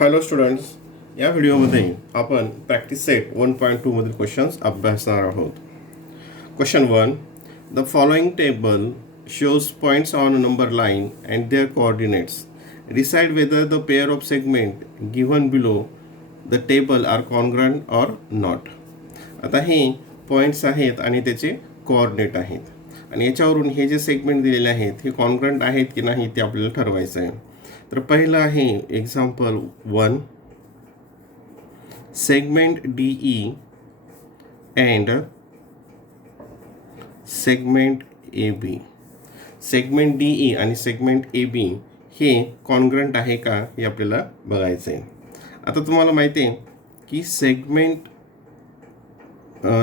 Hello students, या व्हिडिओमध्ये आपण प्रॅक्टिस सेट 1.2 मधील क्वेश्चन्स अभ्यासणार आहोत. Question 1. The following table shows points on a number line and their coordinates. Decide whether the pair of segment given below the table are congruent or not. आता हे points आहेत आणि त्याचे coordinate आहेत आणि याच्यावरून हे जे सेगमेंट दिलेले आहेत हे कॉन्ग्रंट आहेत की नाही ते आपल्याला ठरवायचं आहे. तर पहिलं आहे example 1. Segment D E and segment A B. Segment D E आणि सेगमेंट ए बी हे कॉन्ग्रंट आहे का हे आपल्याला बघायचं आहे. आता तुम्हाला माहिती आहे की segment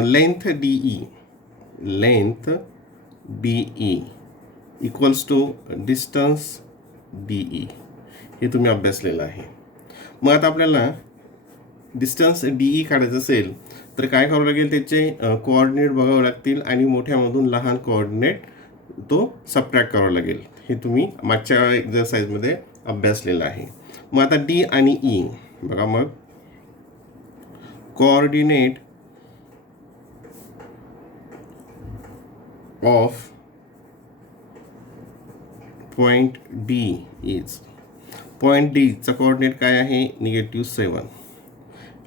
length D E equals to distance D E हे तुम्ही अभ्यासलेलं आहे. मग आता आपल्याला डिस्टन्स डी ई काढायचं असेल तर काय करावं लागेल, त्याचे कोऑर्डिनेट बघावं लागतील आणि मोठ्यामधून लहान कोऑर्डिनेट तो सबट्रॅक्ट करावा लागेल. हे तुम्ही मागच्या एक्झरसाइजमध्ये अभ्यासलेलं आहे. मग आता डी आणि ई बघा, मग coordinate of point D is, point डीचा कोऑर्डिनेट काय आहे, -7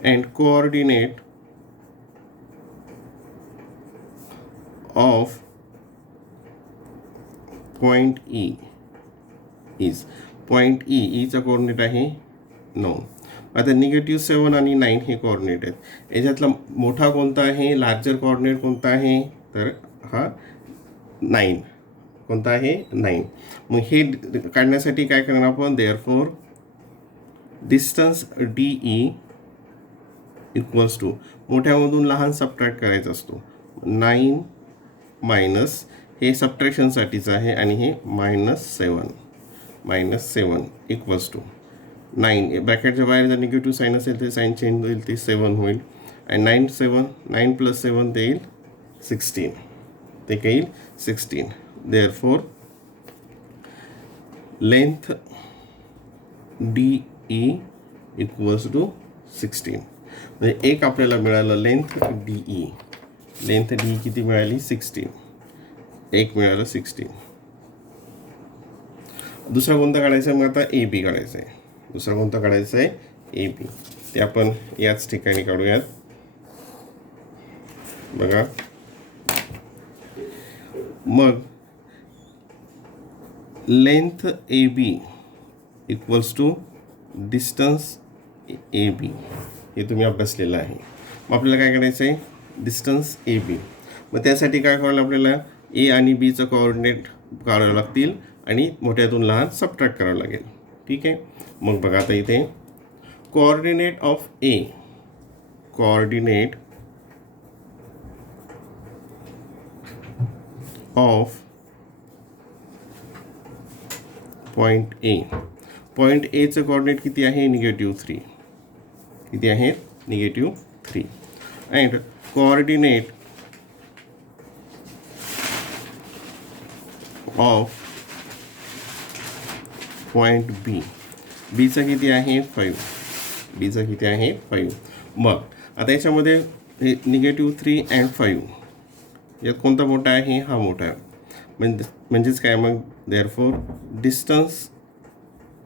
and coordinate of point E is, point Icha coordinate आहे 9. आता -7 आणि 9 हे कोऑर्डिनेट आहेत. याच्यातला मोठा कोणता आहे, लार्जर कोऑर्डिनेट कोणता आहे, तर हा 9 कोणता आहे, 9. मग हे काढण्यासाठी काय करणार आपण, therefore distance D E equals to, मोठ्यामधून लहान सबट्रॅक्ट करायचा असतो, 9 मायनस हे सबट्रॅक्शनसाठीचं आहे आणि हे -7 इक्वल्स टू 9. ब्रॅकेटच्या बाहेर जर निगेटिव्ह साईन असेल तर साईन चेंज होईल, ते 7 होईल आणि 9 + 7 ते येईल 16, ते काय येईल 16. Therefore length D E equals to 16. म्हणजे एक आपल्याला मिळालं length D E. Length D किती मिळाली, 16. एक मिळालं 16. दुसरा कोणता काढायचा आहे, मग आता ए बी काढायचं आहे. दुसरा कोणता काढायचा आहे, ए बी. ते आपण याच ठिकाणी काढूयात. बघा, मग length A B equals to distance A B हे तुम्ही अभ्यासलेलं आहे. मग आपल्याला काय करायचं आहे, डिस्टन्स ए बी. मग त्यासाठी काय करावं, आपल्याला ए आणि बीचं कोऑर्डिनेट काढावं लागतील आणि मोठ्यातून लहान सबट्रॅक्ट करावं लागेल. ठीक आहे. मग बघा, आता इथे coordinate of A, coordinate of point A, point एचं कोऑर्डिनेट किती आहे, -3. किती आहे, -3. अँड कोऑर्डिनेट ऑफ पॉइंट बी, बीचा किती आहे, 5. बीचा किती आहे, 5. मग आता याच्यामध्ये हे -3 अँड 5 यात कोणता मोठा आहे, हा मोठा आहे. म्हणजेच काय, मग therefore distance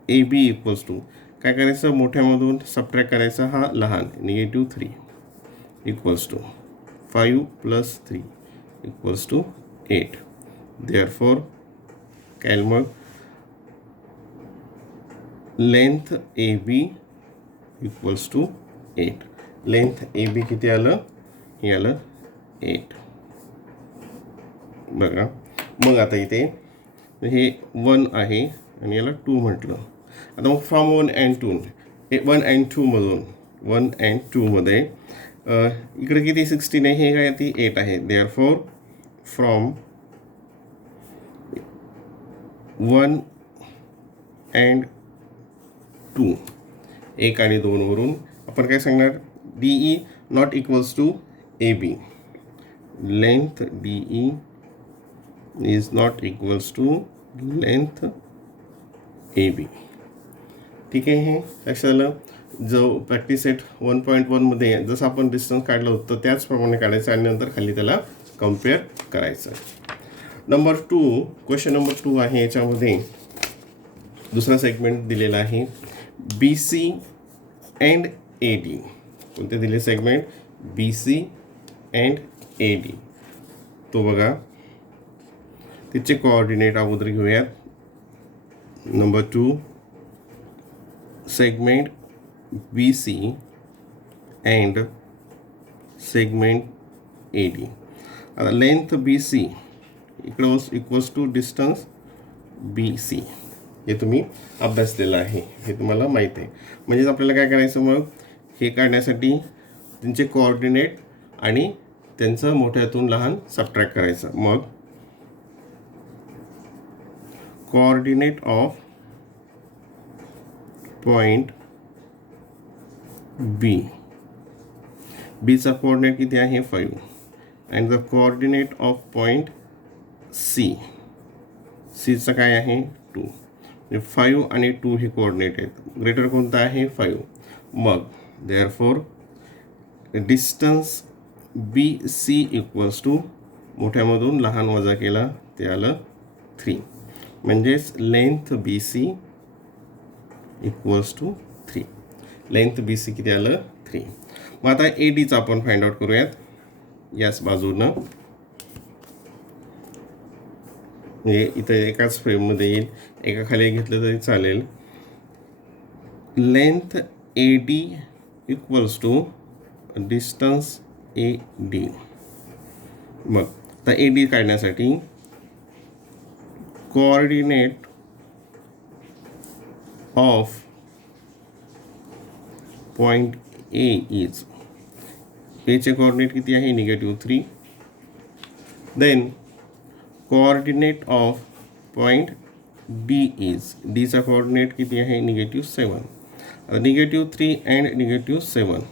A B equals to काय करायचं, मोठ्यामधून सबट्रॅक्ट करायचा हा लहान, -3 equals to 5 + 3 equals to 8. Therefore काय, मग length A B equals to 8. Length A B किती आलं, हे आलं 8. बघा, मग आता इथे हे 1 आहे आणि याला 2 म्हटलं. आता मग फ्रॉम 1 and 2, हे 1 and 2 मधून 1 and 2 मध्ये इकडे किती 16 आहे, हे काय ती 8 आहे. देअरफॉर फ्रॉम 1 and 2, 1 आणि 2 वरून आपण काय सांगणार, D E not equals to A B. Length D E is not equals to length AB. ठीक आहे, हे लक्षात आलं. जो प्रॅक्टिस सेट 1.1मध्ये जसं आपण डिस्टन्स काढलं होतं त्याचप्रमाणे काढायचं आणि नंतर खाली त्याला कम्पेअर करायचं. नंबर 2, क्वेश्चन नंबर 2 आहे. याच्यामध्ये दुसरा सेगमेंट दिलेला आहे, B C and A D. कोणते दिले segment? B C and A D. तो बघा, तिचे कोऑर्डिनेट अगोदर घेऊयात. Number 2, segment B C and segment A D. आता length B C equals to distance B C. हे तुम्ही अभ्यासलेलं आहे, हे तुम्हाला माहीत आहे. म्हणजेच आपल्याला काय करायचं मग, हे काढण्यासाठी त्यांचे कोऑर्डिनेट आणि त्यांचं मोठ्यातून लहान सबट्रॅक्ट करायचं. मग कोऑर्डिनेट ऑफ पॉइंट बी, बीचा कोऑर्डिनेट किती आहे? 5. And the coordinate of point C, सीचा काय आहे? 2. 5 आणि 2 हे कोऑर्डिनेट आहेत. ग्रेटर कोणता आहे? 5. मग therefore distance B C equals to, मोठ्यामधून लहान वजा केला ते आलं 3. म्हणजेच length B C equals to 3. Length B C किती आलं? 3. मग आता ए डीचा आपण फाइंड आउट करूयात. याच बाजूनं हे इथं एकाच फ्रेममध्ये येईल, एका खाली घेतलं तरी चालेल. Length A D equals to distance A D. मग आता ए डी काढण्यासाठी coordinate of point A is, एचे कोऑर्डिनेट किती आहे? -3. Then coordinate of point D is, डीचा कोऑर्डिनेट किती आहे? -7. -3 अँड -7.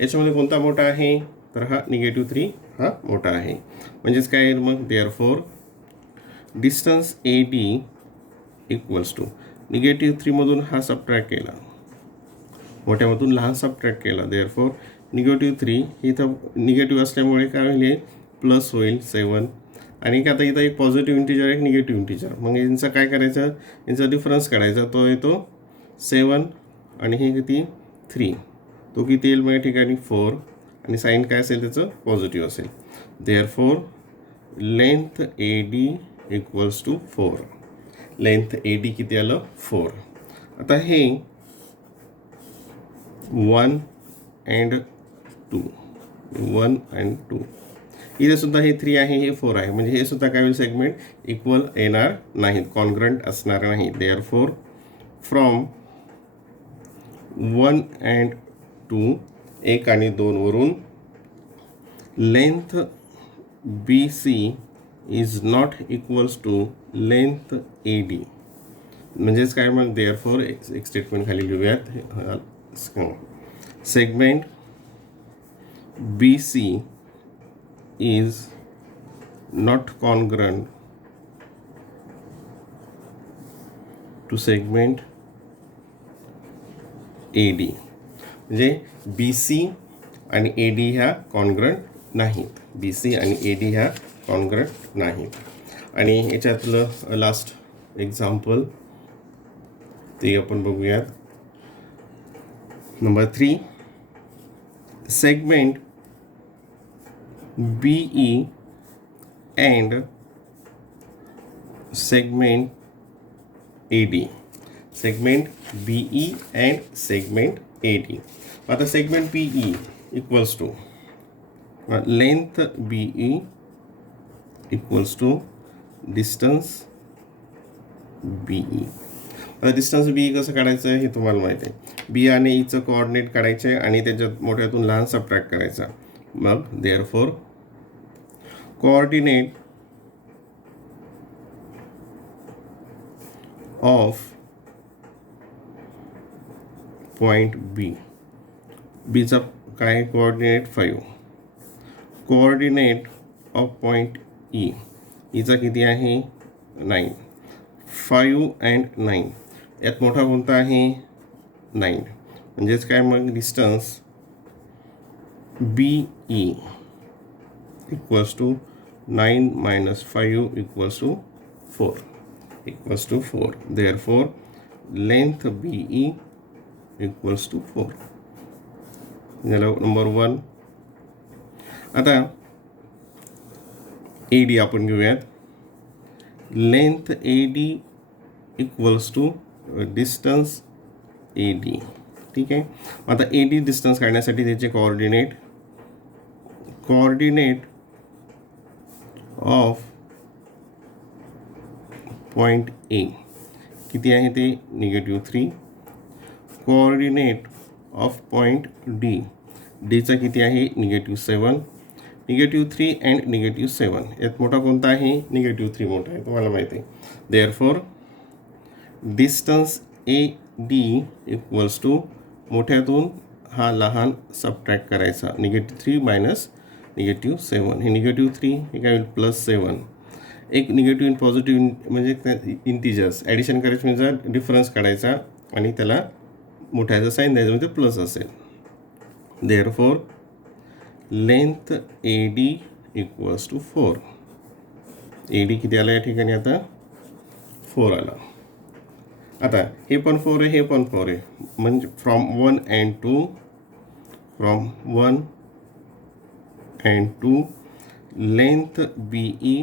याच्यामध्ये कोणता मोठा आहे? तर हा -3 हा मोठा आहे. म्हणजेच काय येईल मग? Therefore distance A D equals to, -3मधून हा सबट्रॅक्ट केला, मोठ्यामधून लहान सबट्रॅक्ट केला. देअरफॉर -3 इथं निगेटिव्ह असल्यामुळे काय होईल? प्लस होईल 7. आणि आता इथं एक पॉझिटिव्ह इंटिजर एक निगेटिव्ह इंटिजर. मग यांचं काय करायचं? यांचा डिफरन्स काढायचा. तो येतो 7 आणि हे किती? 3. तो किती येईल मग या ठिकाणी? 4. आणि साईन काय असेल त्याचं? पॉझिटिव्ह असेल. Therefore length A D equals to 4. Length A D किती आलं? 4. आता हे 1 अँड 2, 1 अँड 2. इथे सुद्धा हे 3 आहे, हे 4 आहे. म्हणजे हे सुद्धा काय होईल? सेगमेंट इक्वल येणार नाहीत, कॉन्ग्रंट असणार नाही. देअरफॉर फ्रॉम 1 अँड 2, 1 आणि 2 वरून length B C is not equals to length A D. म्हणजेच काय मग? देअरफॉर एक स्टेटमेंट खाली लिहूयात. Segment B C is not congruent to segment A D. म्हणजे बी सी आणि ए डी ह्या कॉन्ग्रंट नाहीत. बी सी आणि ए डी ह्या कॉन्ग्रंट नाहीत. आणि याच्यातलं लास्ट एक्झाम्पल ते आपण बघूयात. Number 3, segment B E and segment A D. Segment B E and segment A D. आता segment B E equals to length B E equals to distance B E. आता distance B E कसं काढायचं आहे हे तुम्हाला माहीत आहे. बी आणि ईचं कोऑर्डिनेट काढायचं आहे आणि त्याच्यात मोठ्यातून लहान सबट्रॅक्ट करायचा. मग देअरफॉर कोऑर्डिनेट ऑफ पॉइंट बी, बीचा काय coordinate? 5. Coordinate of point E, Icha किती आहे? 9. 5 अँड 9. यात मोठा कोणता आहे? 9. म्हणजेच काय मग distance BE equals to 9 minus 5 equals to 4. Therefore, length BE equals to 4. झालं नंबर 1. आता AD आपण घेऊयात. Length AD equals to distance AD. ठीक आहे. आता AD डिस्टन्स काढण्यासाठी त्याचे कोऑर्डिनेट ऑफ पॉईंट A किती आहे ते -3. कोऑर्डिनेट ऑफ पॉईंट डीचा किती आहे -7. -3 अँड -7 यात मोठा कोणता आहे? -3 मोठा आहे, तुम्हाला माहिती आहे. Therefore distance AD equals to मोठ्यातून हा लहान सबट्रॅक्ट करायचा. -3 मायनस -7. हे -3 हे काय होईल +7. एक निगेटिव्ह इन पॉझिटिव्ह म्हणजे इंटिजर्स ॲडिशन करायचं म्हणजे डिफरन्स काढायचा आणि त्याला मोठ्याचं साईन द्यायचं म्हणजे प्लस असेल. Therefore length AD equals to 4. AD किती आला या ठिकाणी आता? 4 आला. आता हे पण 4 आहे, हे पण 4 आहे. म्हणजे from 1 and 2 length BE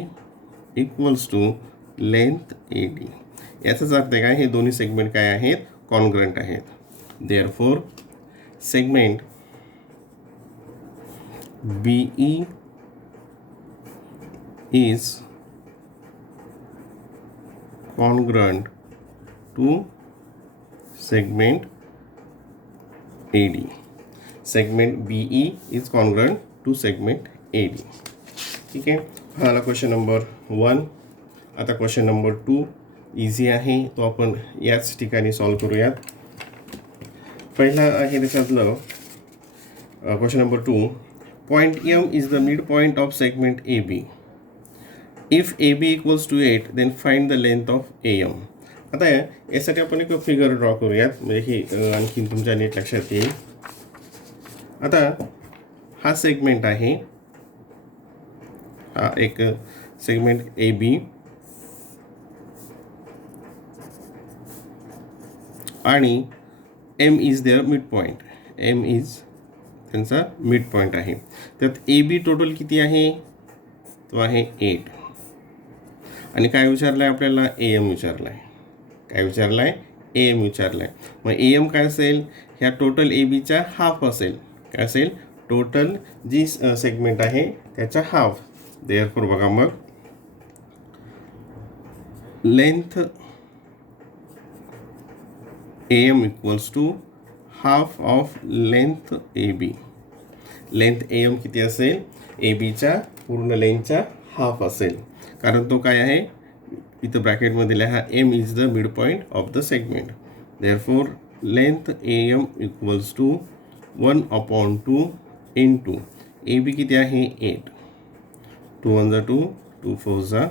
equals to length AD. याचाच अर्थ काय? हे दोन्ही सेगमेंट काय आहेत? कॉन्ग्रंट आहेत. Therefore segment BE is congruent to segment AD. Segment BE is congruent to segment AD. ठीक आहे. हा आला क्वेश्चन नंबर 1. आता क्वेश्चन नंबर 2 इझी आहे, तो आपण याच ठिकाणी सॉल्व करूयात. पहिला आहे त्याच्यातलं question number 2. Point M is the midpoint of segment AB. If AB equals to 8, then find the length of AM. आता यासाठी आपण एक फिगर ड्रॉ करूयात, म्हणजे ही आणखीन तुमच्या नीट लक्षात येईल. आता हा सेगमेंट आहे, हा एक सेगमेंट AB आणि M is there mid point. M is त्यांचा मिड पॉईंट आहे. त्यात AB टोटल किती आहे? तो आहे 8. आणि काय विचारलं आहे आपल्याला? AM विचारलं आहे. काय विचारलं आहे? AM विचारलं आहे. मग AM काय असेल? ह्या टोटल ABच्या हाफ असेल. काय असेल? टोटल जी सेगमेंट आहे त्याचा हाफ. देअरफॉर बघा मग length AM equals to half of length AB. Length AM किती असेल? ABच्या पूर्ण लेंथच्या हाफ असेल, कारण तो काय आहे इथं ब्रॅकेटमध्ये लिहा, हा M is the mid point of the segment. Therefore length AM equals to 1/2 into AB किती आहे? 8. 2 1 जा 2, 2 4 जा.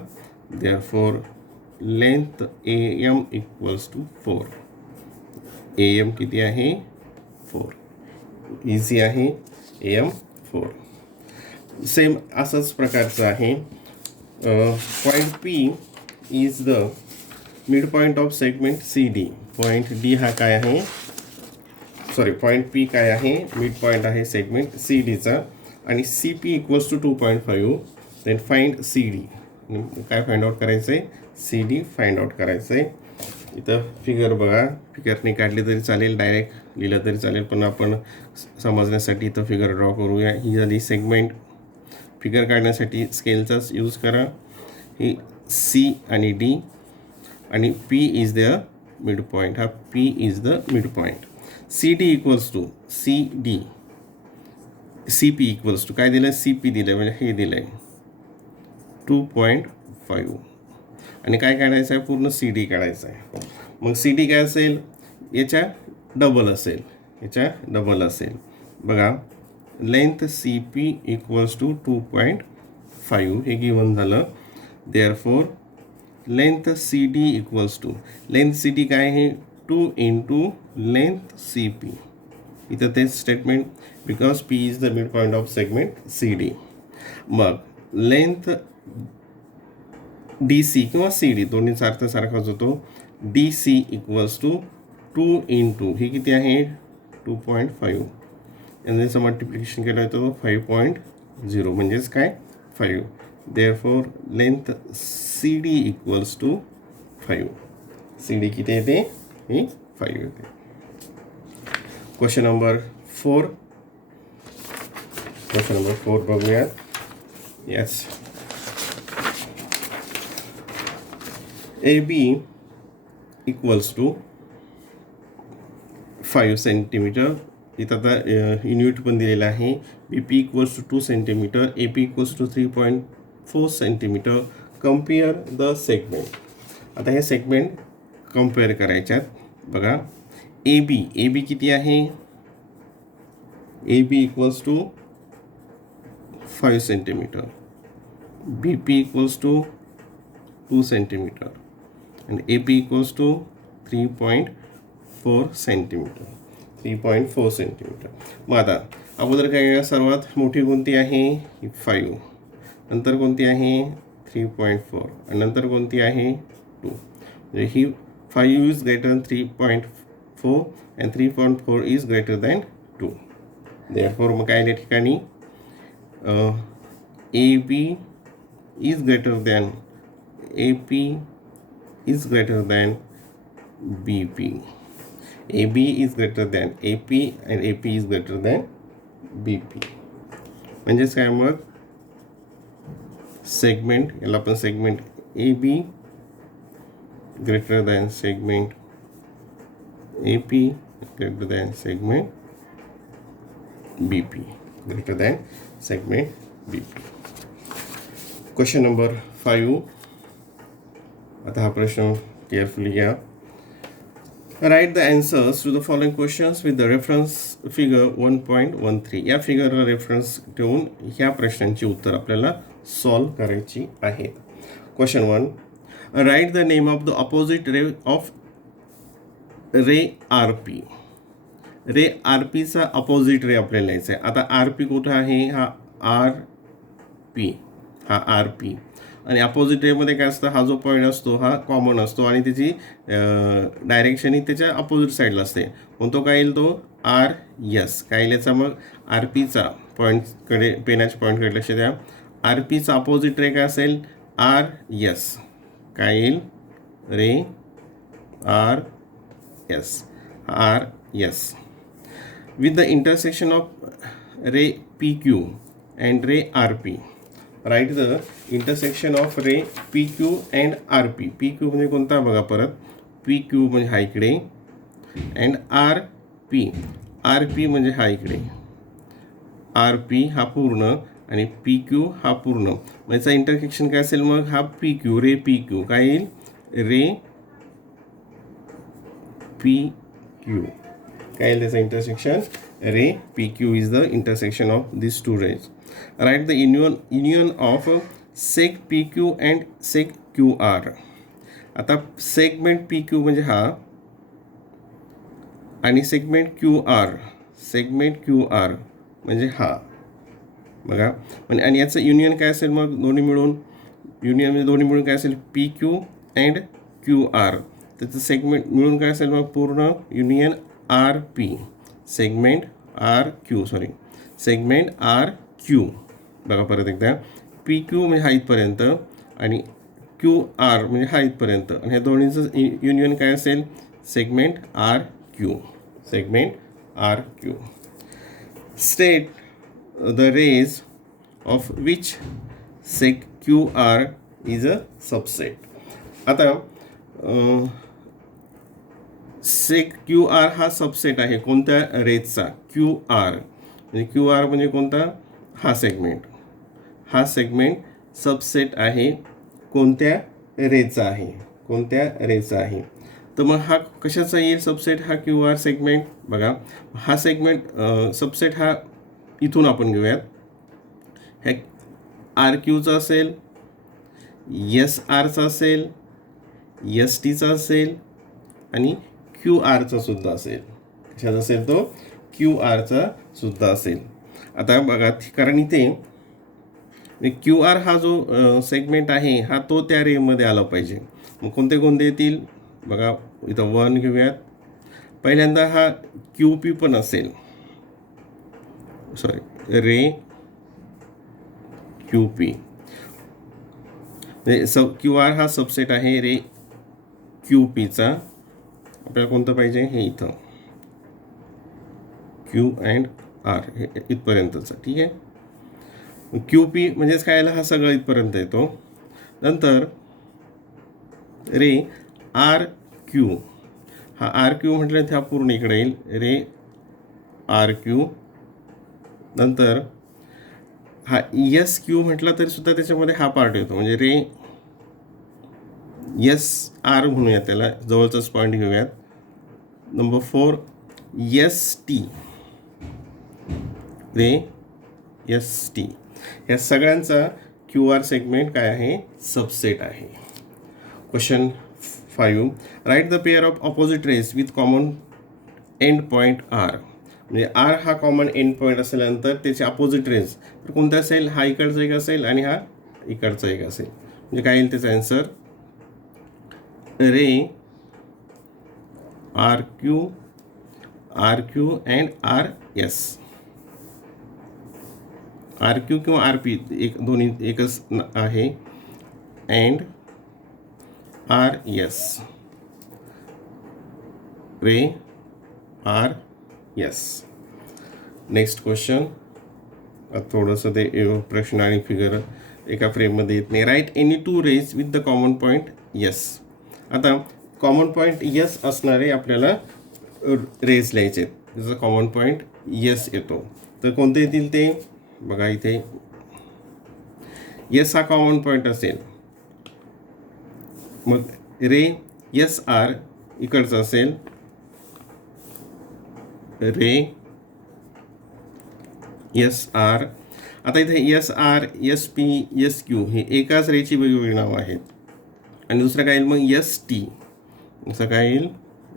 Therefore length AM equals to 4. AM किती आहे? 4. इझी आहे. AM 4. सेम असंच प्रकारचं आहे. Point P is the mid point of segment CD. Point D हा काय आहे? पॉईंट P काय आहे? मिड पॉईंट आहे सेगमेंट CDचा. आणि CP equals to 2.5. Then find CD. काय फाइंड आउट करायचं आहे? CD फाइंड आउट करायचं आहे. इथं फिगर बघा, फिगरने काढली तरी चालेल, डायरेक्ट लिहिलं तरी चालेल, पण आपण समजण्यासाठी इथं फिगर ड्रॉ करूया. ही झाली सेगमेंट. फिगर काढण्यासाठी स्केलचाच यूज करा. ही C आणि D आणि P is the mid point. हा P is the mid point. CD equals to CD. CP equals to काय दिलं? CP दिलं, म्हणजे हे दिलं आहे 2.5. आणि काय काढायचं आहे? पूर्ण CD काढायचं आहे. मग CD काय असेल? याच्या डबल असेल. याच्या डबल असेल. बघा लेंथ CP इक्वल्स टू 2.5 हे गिवन झालं. Therefore length CD equals to length CD काय आहे? 2 into length CP. इथं तेच statement, because P is the mid point of segment CD. मग लेंथ DC किंवा CD दोन्हीचा अर्थ सारखाच होतो. DC इक्वल्स टू 2 इंटू ही किती आहे 2.5 यांचं मल्टिप्लिकेशन केलं होतं 5.0 म्हणजेच काय 5. Therefore length CD equals to 5. CD किती येते ही 5 येते. Question number 4. क्वेश्चन नंबर 4 बघूयात. Yes, AB equals to 5 centimetre. इथं आता युनिट पण दिलेला आहे. BP equals to 2 centimetre, AP equals to 3.4 centimetre. Compare the segment. आता हे सेगमेंट कम्पेअर करायच्यात. बघा AB किती आहे AB equals to 5 centimetre, BP equals to 2 centimetre and AP equals to 3.4 centimetre. 3.4 centimetre. मग आता अगोदर काय सर्वात मोठी कोणती आहे 5, नंतर कोणती आहे 3.4 आणि नंतर कोणती आहे 2. म्हणजे ही 5 is greater than 3.4 and 3.4 is greater than 2. Therefore मग काय या ठिकाणी AB is greater than AP is greater than BP. AB is greater than AP and AP is greater than BP. म्हणजेच काय मग सेगमेंट, याला आपण segment AB greater than segment AP greater than segment BP greater than segment BP. Question number 5. आता हा प्रश्न carefully घ्या. Write the answers to the following questions with the reference figure 1.13. या फिगरला रेफरन्स ठेवून ह्या प्रश्नांची उत्तर आपल्याला सॉल्व करायची आहेत. Question 1. Write the name of the opposite ray of ray RP. Ray RPचा अपोजिट रे आपल्याला लिहायचा आहे. आता RP कुठं आहे, हा RP, हा RP. आणि अपोजिट रेमध्ये काय असतं, हा जो पॉईंट असतो हा कॉमन असतो आणि त्याची डायरेक्शन ही त्याच्या अपोजिट साईडला असते. मग तो काय येईल तो RS. काय येईल याचा मग RPचा पॉईंटकडे, पेनाच्या पॉईंटकडे लक्ष द्या. RPचा अपोजिट रे काय असेल RS. काय येईल रे RS. With the intersection of ray PQ and ray RP. Write the intersection of ray PQ and RP. PQ म्हणजे कोणता बघा परत, PQ म्हणजे हा इकडे अँड RP म्हणजे हा इकडे. RP हा पूर्ण आणि PQ हा पूर्ण. मग याचा इंटरसेक्शन काय असेल मग हा PQ, रे PQ काय येईल रे PQ. काय येईल त्याचं intersection ray PQ is the intersection of this two rays. Write the union of seg PQ and seg QR. आता सेगमेंट PQ म्हणजे हा आणि सेगमेंट QR म्हणजे हा. बघा म्हणजे आणि याचं युनियन काय असेल मग दोन्ही मिळून, युनियन म्हणजे दोन्ही मिळून काय असेल PQ अँड QR. त्याचं सेगमेंट मिळून काय असेल मग पूर्ण युनियन RP. Segment RQ. बघा परत एकदा, PQ म्हणजे हा इथपर्यंत आणि QR म्हणजे हा इथपर्यंत आणि ह्या दोन्हीचं युनियन काय असेल segment RQ. State the rays of which seg QR is a subset. आता सेक QR हा सबसेट आहे कोणत्या रेजचा QR. म्हणजे QR म्हणजे कोणता, हा सेगमेंट सबसेट आहे कोणत्या रेचा आहे. तर मग हा कशाचा येईल सबसेट, हा QR सेगमेंट. बघा हा सेगमेंट सबसेट हा इथून आपण घेऊयात. हे RQचा असेल, SRचा असेल, STचा असेल आणि क्यू आरचा सुद्धा असेल. कशाचा असेल तो? क्यू आरचा सुद्धा असेल. आता बघा, कारण इथे क्यू आर हा जो सेगमेंट आहे हा तो त्या रेमध्ये आला पाहिजे. मग कोणते कोणते येतील बघा, इथं 1 घेऊयात. पहिल्यांदा हा क्यू पी पण असेल, सॉरी रे क्यू पी. क्यू आर हा सबसेट आहे रे क्यू पीचा. आपल्याला कोणतं पाहिजे? हे इथं क्यू अँड आर हे इथपर्यंतचा. ठीक आहे. क्यू पी म्हणजेच काय आला, हा सगळं इथपर्यंत येतो. नंतर रे आर क्यू, हा आर क्यू म्हटलं तर हा पूर्ण इकडे येईल, रे आर क्यू. नंतर हा एस क्यू म्हटला तरी सुद्धा त्याच्यामध्ये हा पार्ट येतो, म्हणजे रे एस आर म्हणूयात, त्याला जवळचाच पॉईंट घेऊयात. Number 4 S T, ray S T. या सगळ्यांचा क्यू आर सेगमेंट काय आहे? सबसेट आहे. Question 5, write the pair of opposite rays with common end point R. म्हणजे आर हा कॉमन एंड पॉईंट असल्यानंतर त्याचे अपोजिट रेस तर कोणता असेल? हा इकडचा एक असेल आणि हा इकडचा एक असेल. म्हणजे काय येईल त्याचा answer? Ray R Q and R S. R Q किंवा आर पी एक दोन्ही एकच आहे. And R S, ray R S. Next question. थोडंसं ते प्रश्न आणि फिगर एका फ्रेममध्ये येत नाही. Write any 2 rays with the common point S. आता कॉमन पॉईंट यस असणारे आपल्याला रेज लिहायचे आहेत. त्याचा कॉमन पॉईंट यस येतो. तर कोणते येतील ते बघा. इथे यस हा कॉमन पॉईंट असेल, मग रे एस आर इकडचं असेल, रे एस आर. आता इथे S R, S P, S Q हे एकाच रेची वेगवेगळी नावं आहेत. आणि दुसरं काय येईल मग? S T. दुसरं काय येईल?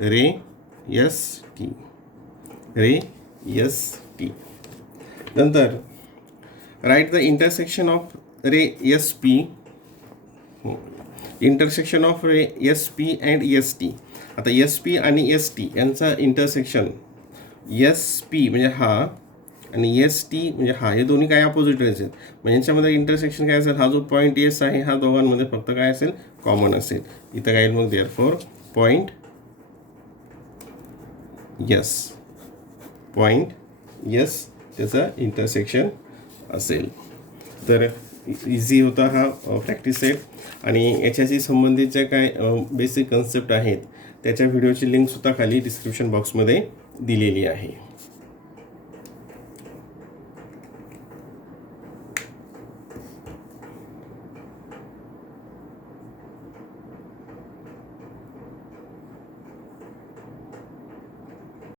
रे S T, ray S T. नंतर write the intersection of ray S P, intersection of ray S P and S T. आता एस पी आणि एस टी यांचा इंटरसेक्शन, एस पी म्हणजे हा आणि एस टी म्हणजे हा, हे दोन्ही काय अपोजिट रेस आहेत. म्हणजे यांच्यामध्ये इंटरसेक्शन काय असेल? हा जो पॉईंट एस आहे हा दोघांमध्ये फक्त काय असेल? कॉमन असेल. इथं काय येईल मग? Therefore point yes, point yes त्याचं इंटरसेक्शन असेल. तर इझी होता हा प्रॅक्टिस सेट. आणि याच्याशी संबंधित ज्या काय बेसिक कन्सेप्ट आहेत त्याच्या व्हिडिओची लिंकसुद्धा खाली डिस्क्रिप्शन बॉक्समध्ये दिलेली आहे.